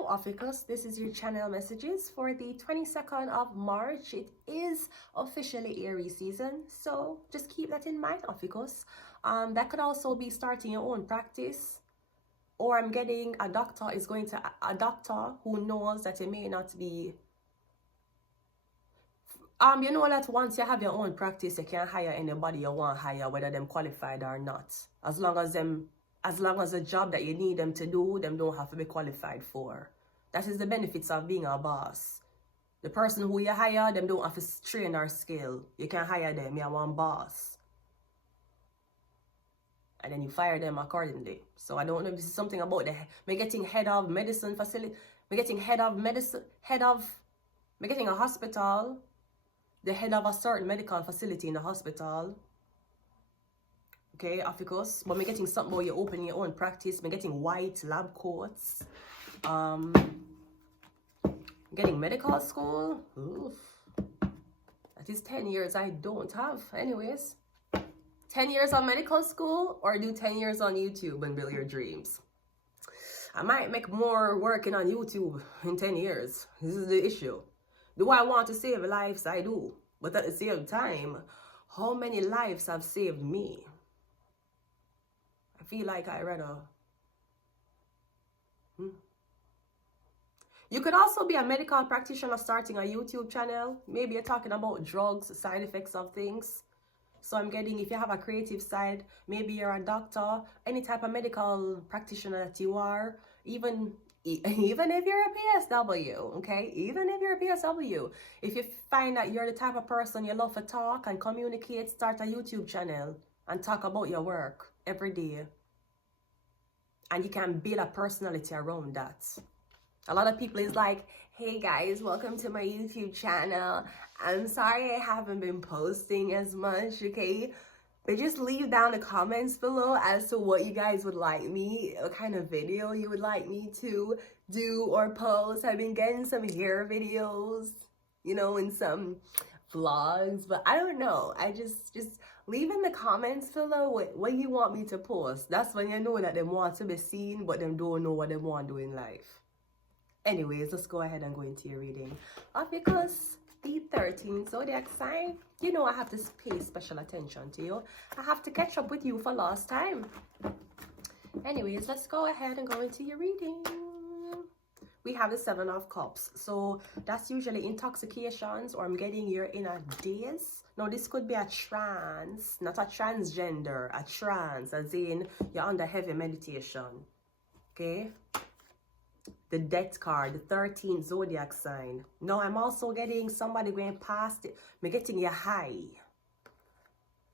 Hello OPHIUCHUS, this is your channel messages for the 22nd of March. It is officially Aries season, so just keep that in mind, OPHIUCHUS. That could also be starting your own practice, or I'm getting a doctor who knows that it may not be you know that once you have your own practice, you can hire anybody you want to hire, whether them qualified or not. As long as the job that you need them to do, them don't have to be qualified for. That is the benefits of being a boss. The person who you hire, them don't have to train or skill. You can hire them, you have one boss. And then you fire them accordingly. So I don't know if this is something about me getting head of medicine facility, me getting getting a hospital, the head of a certain medical facility in the hospital. Okay, OPHIUCHUS. But me getting something where you open your own practice. Me getting white lab coats. Getting medical school. Oof. That is 10 years I don't have. Anyways. 10 years on medical school, or do 10 years on YouTube and build your dreams. I might make more working on YouTube in 10 years. This is the issue. Do I want to save lives? I do. But at the same time, how many lives have saved me? I feel like I rather... You could also be a medical practitioner starting a YouTube channel. Maybe you're talking about drugs, side effects of things. So I'm getting, if you have a creative side, maybe you're a doctor, any type of medical practitioner that you are, even if you're a PSW, okay? Even if you're a PSW, if you find that you're the type of person you love to talk and communicate, start a YouTube channel and talk about your work every day. And you can build a personality around that. A lot of people is like, hey guys, welcome to my YouTube channel. I'm sorry I haven't been posting as much, okay? But just leave down the comments below as to what you guys would like me, what kind of video you would like me to do or post. I've been getting some hair videos, you know, and some vlogs, but I don't know. I just leave in the comments below what you want me to post. That's when you know that they want to be seen, but they don't know what they want to do in life. Anyways, let's go ahead and go into your reading. OPHIUCHUS, the 13th zodiac sign. You know I have to pay special attention to you. I have to catch up with you for last time. Anyways, let's go ahead and go into your reading. We have the 7 of Cups. So that's usually intoxications, or I'm getting you're in a daze. Now this could be a trance, not a transgender, a trance, as in you're under heavy meditation. Okay? The Death card, the 13th zodiac sign. Now I'm also getting somebody going past it. I'm getting you high.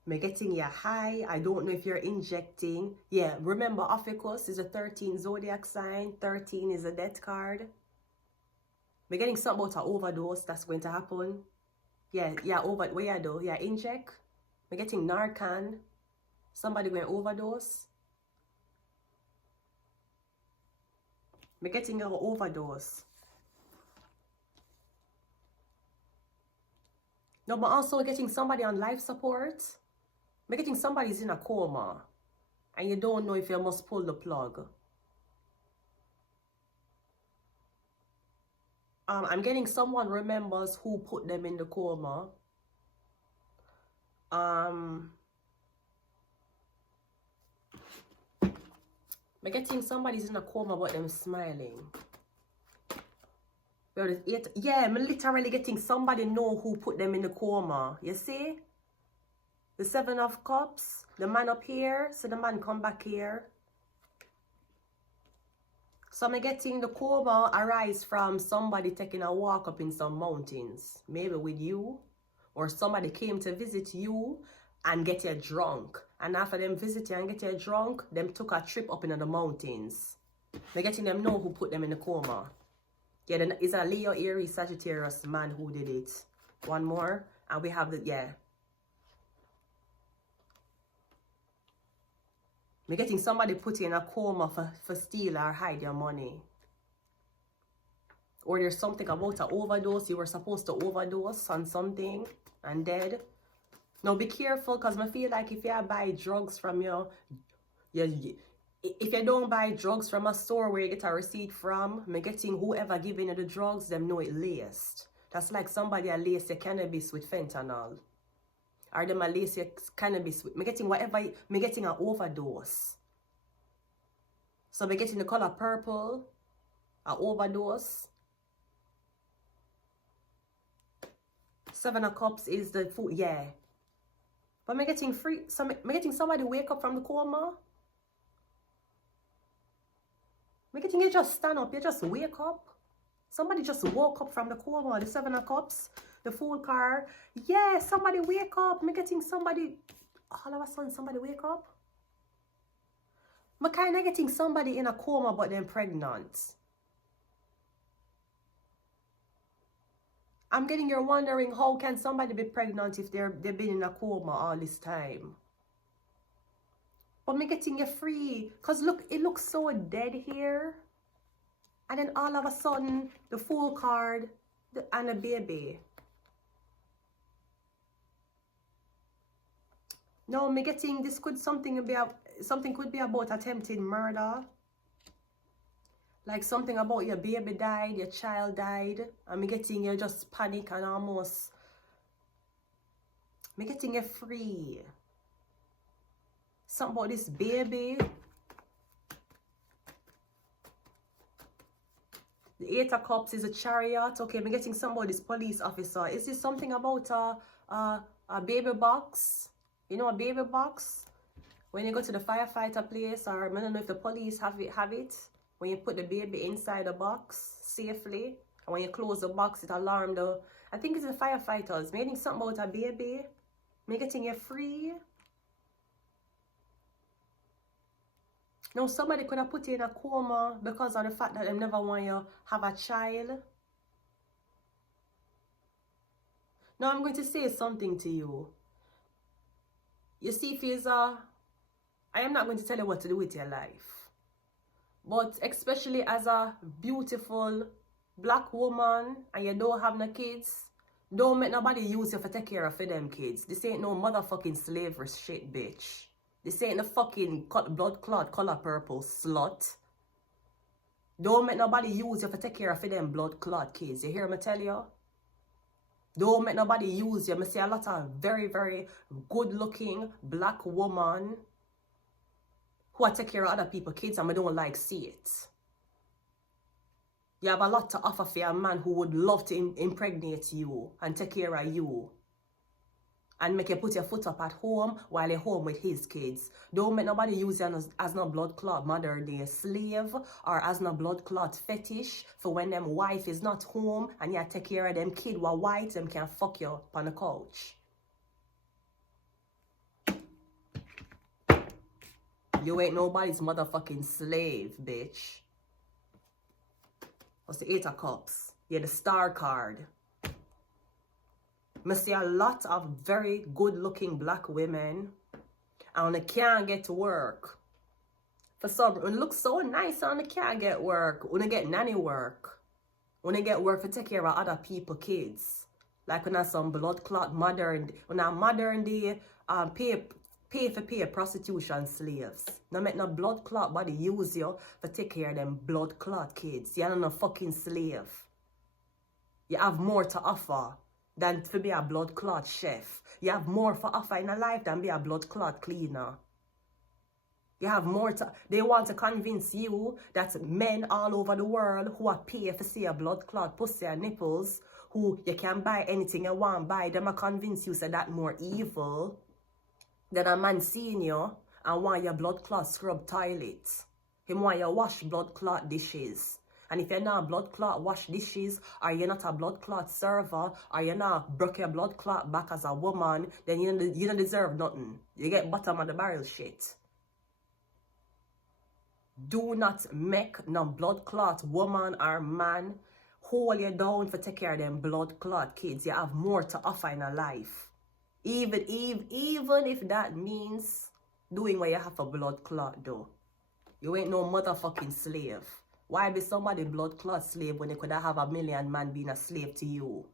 I'm getting you high. I don't know if you're injecting. Yeah, remember OPHIUCHUS is a 13th zodiac sign. 13 is a death card. I'm getting something about an overdose that's going to happen. Yeah, what you do? Yeah, inject. I'm getting Narcan. Somebody going overdose. I'm getting an overdose. No, but also getting somebody on life support. I'm getting somebody's in a coma. And you don't know if you must pull the plug. I'm getting someone remembers who put them in the coma. I'm getting somebody's in a coma but them smiling. Yeah, I'm literally getting somebody know who put them in the coma. You see? The 7 of Cups. The man up here. So the man come back here. So I'm getting the coma arise from somebody taking a walk up in some mountains. Maybe with you. Or somebody came to visit you and get you drunk. And after them visit you and get you drunk, them took a trip up into the mountains. They're getting them know who put them in the coma. Yeah, then it's a Leo, Aries, Sagittarius man who did it. One more. And we have the, yeah. We're getting somebody put in a coma for steal or hide your money. Or there's something about an overdose. You were supposed to overdose on something and dead. Now be careful, because I feel like if you buy drugs from If you don't buy drugs from a store where you get a receipt from, me getting whoever giving you the drugs, them know it laced. That's like somebody a lace your cannabis with fentanyl. Or them a lace your cannabis with, me getting whatever, me getting an overdose. So me getting the color purple, an overdose. 7 of Cups is the food, yeah. But me getting free, so me getting somebody wake up from the coma. Me getting you just stand up, you just wake up. Somebody just woke up from the coma, the 7 of Cups, the Fool card. Yeah, somebody wake up. Me getting somebody, all of a sudden somebody wake up. Me kind of getting somebody in a coma but then pregnant. I'm getting you're wondering how can somebody be pregnant if they've been in a coma all this time. But me getting you free. Because look, it looks so dead here. And then all of a sudden, the Fool card and a baby. No, me getting this could something could be about attempted murder. Like something about your baby died, your child died, and me getting you just panic and almost me getting you free. Something about this baby. The 8 of Cups is a Chariot. Okay, me getting something about this police officer. Is this something about a baby box? You know, a baby box? When you go to the firefighter place, or I don't know if the police have it. When you put the baby inside the box safely, and when you close the box, it alarm the, I think it's the firefighters. Maybe something about a baby. Me getting you free. Now, somebody could have put you in a coma because of the fact that they never want you to have a child. Now, I'm going to say something to you. You see, Fiza, I am not going to tell you what to do with your life. But especially as a beautiful black woman and you don't have no kids, don't make nobody use you for take care of them kids. This ain't no motherfucking slavery shit, bitch. This ain't the fucking blood clot color purple slut. Don't make nobody use you for take care of them blood clot kids. You hear me tell you? Don't make nobody use you. I see a lot of very, very good looking black woman who take care of other people's kids and I don't like see it. You have a lot to offer for a man who would love to impregnate you and take care of you. And make you put your foot up at home while you're home with his kids. Don't make nobody use you as no blood clot mother day slave or as no blood clot fetish for when them wife is not home and you take care of them kid who are white, them can fuck you up on the couch. You ain't nobody's motherfucking slave, bitch. What's the 8 of Cups? Yeah, the Star card. I see a lot of very good-looking black women and they can't get to work. For some, it looks so nice and they can't get work. When they get nanny work. When they get work to take care of other people's kids. Like when I some blood clot modern day pay prostitution slaves. No make no blood clot body use you for take care of them blood clot kids. You're not a fucking slave. You have more to offer than to be a blood clot chef. You have more for offer in a life than be a blood clot cleaner. You have more to, they want to convince you that men all over the world who are pay for see a blood clot pussy and nipples, who you can buy anything you want buy, them are convince you say that more evil than a man seeing you and want your blood clot scrub toilets. Him want you wash blood clot dishes. And if you're not a blood clot wash dishes, or you're not a blood clot server, or you're not broke your blood clot back as a woman, then you don't deserve nothing. You get bottom of the barrel shit. Do not make no blood clot woman or man hold you down for take care of them blood clot kids. You have more to offer in a life. Even if that means doing what you have for blood clot though. You ain't no motherfucking slave. Why be somebody blood clot slave when they could have a million man being a slave to you?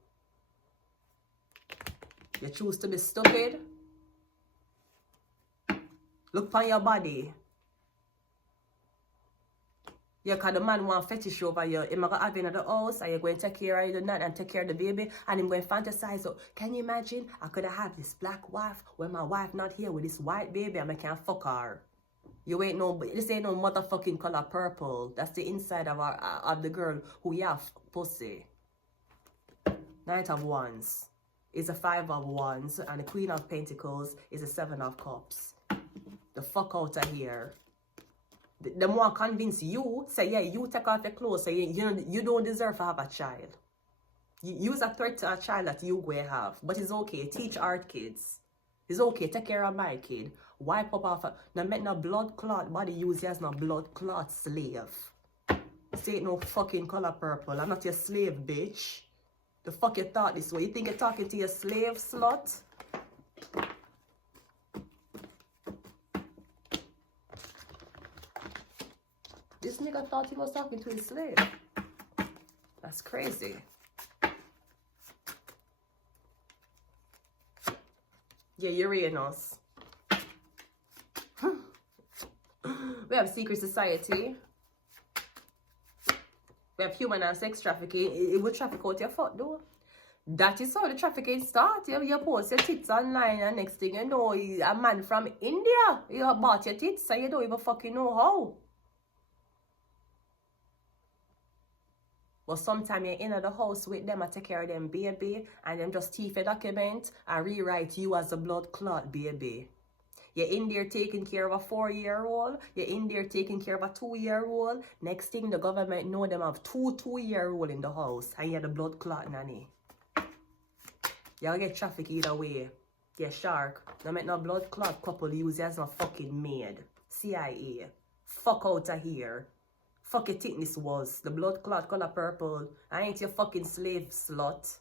You choose to be stupid? Look on your body. Yeah, because the man want fetish over you. Him gonna have you in the house and you're going to take care of the nut and take care of the baby and him going to fantasize. So can you imagine? I could have this black wife when my wife not here with this white baby and I can't fuck her. You ain't no, this ain't no motherfucking color purple. That's the inside of the girl who you have pussy. Knight of Wands is a 5 of Wands and the Queen of Pentacles is a 7 of Cups. The fuck out of here. The more convince you, say, yeah, you take off your clothes, say, you don't deserve to have a child. You's a threat to a child that you will have. But it's okay. Teach our kids. It's okay. Take care of my kid. Wipe up off. Now make no blood clot body use as no blood clot slave. Say it no fucking color purple. I'm not your slave, bitch. The fuck you thought this way? You think you're talking to your slave, slut? This nigga thought he was talking to his slave. That's crazy. Yeah, Uranus. We have secret society. We have human and sex trafficking. It will traffic out your foot, though. That is how the trafficking starts. You post your tits online and next thing you know, a man from India. You bought your tits and you don't even fucking know how. But sometimes you're in the house with them and take care of them baby and them just thief a document and rewrite you as a blood clot baby. You're in there taking care of a 4-year-old. You're in there taking care of a 2-year-old. Next thing the government know them have 2-year-old in the house and you're the blood clot nanny. Y'all get traffic either way. Yeah, shark. No make no blood clot couple use you as no fucking maid. CIA. Fuck out of here. Fuck you think this was. The blood clot color purple. I ain't your fucking slave, slut.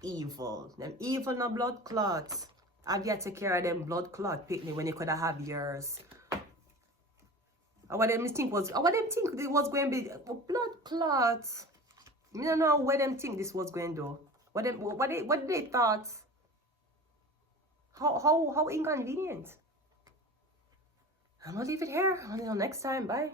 Evil. Them evil no blood clots. Have you take care of them blood clot picnic when you could have yours. What them think was, what them think it was going to be blood clots. I don't know what them think this was going to do. What they thought. How inconvenient. I'm gonna leave it here. Until next time. Bye.